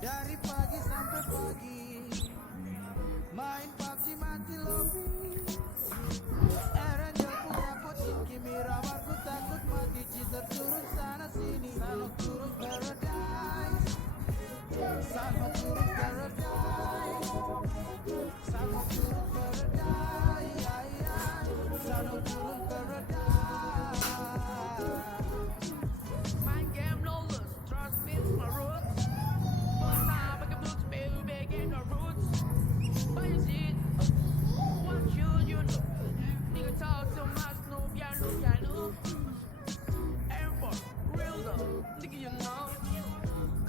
Dari pagi sampai pagi main PUBG mati lobby. Eranya punya pocin kimi ramarku takut mati. Cheater turun sana sini. Sano turun paradise. Sano turun paradise. Sano turun paradise. Sano turun paradise. Main game lawless, trust me, it's my roots. One time I can boots, baby, begging no roots. But you see it, what should you know? Nigga talk too much, noob, yeah, noob, yeah, noob. Airport, real though, nigga, you know.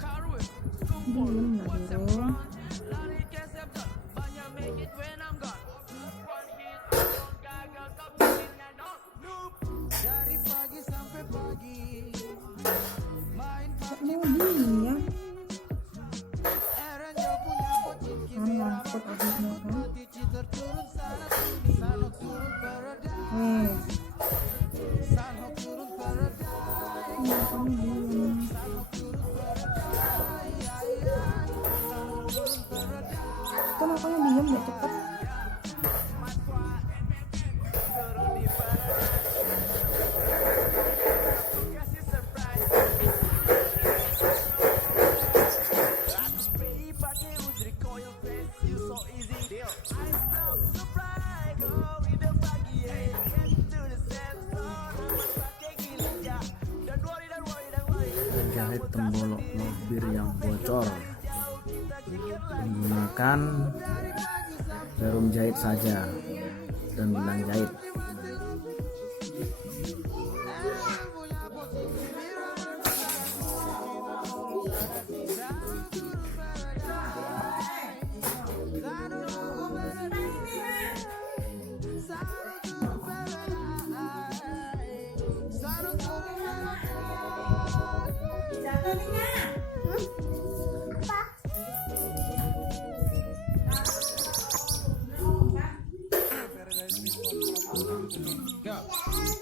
Car whip, scoop for, what's up, front? Lari kesep done, banyak make it when I'm gone. One hit, I don't gagal, top skin, I don't noob. Dari pagi sampai pagi main PUBG Dia Eranya punya pocin kimi ngangkut ramarku akhirnya takut kan. mati. Cheater turun sana sini. Sano turun paradise. Sano turun paradise. Kamu diam. Sano turun paradise. Sano turun paradise. Kok makanya diam gak cepet? Menjahit tembolok lovbird yang bocor menggunakan jarum jahit saja dan benang jahit.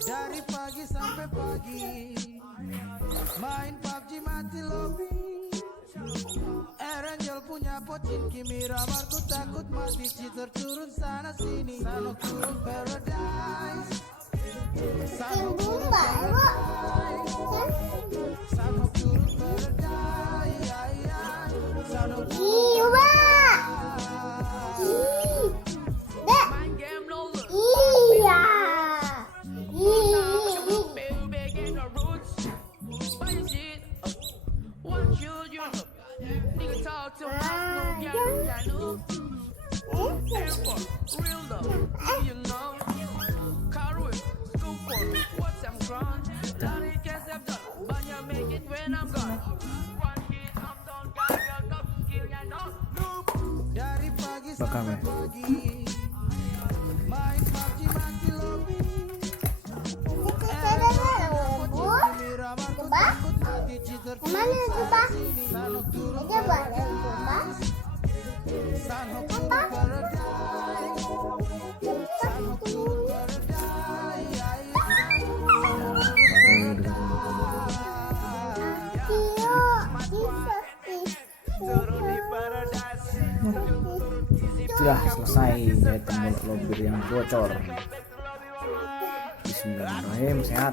Dari pagi sampai pagi main PUBG mati lobby. Erangel punya pocin kimi ramarku takut mati. Cheater turun sana sini. Sano turun paradise. Sano turun paradise. Sano turun paradise. Sano turun Main game lawless, Iya. baby, begging no roots. But you see it, what should you know? Nigga talk too much, noob, yeah, noob, yeah, noob. Airport, real though, nigga, you know. Car whip, scoop for, what's I'm ground? Lari kesep done, banyak make it when I'm gone. One hit, I'm done, gagal, top skill, yeah, no, noob. Dari pagi Bakal, sampai Mas. pagi main PUBG mati lobby. Ramarku takut mati. Cheater Mana itu, Pak? Sano turun Aja boleh coba. Sano turun paradise. Sano turun paradise. Sudah selesai jahit tembolok lovbird yang bocor. Bismillahirrahmanirrahim. Sehat.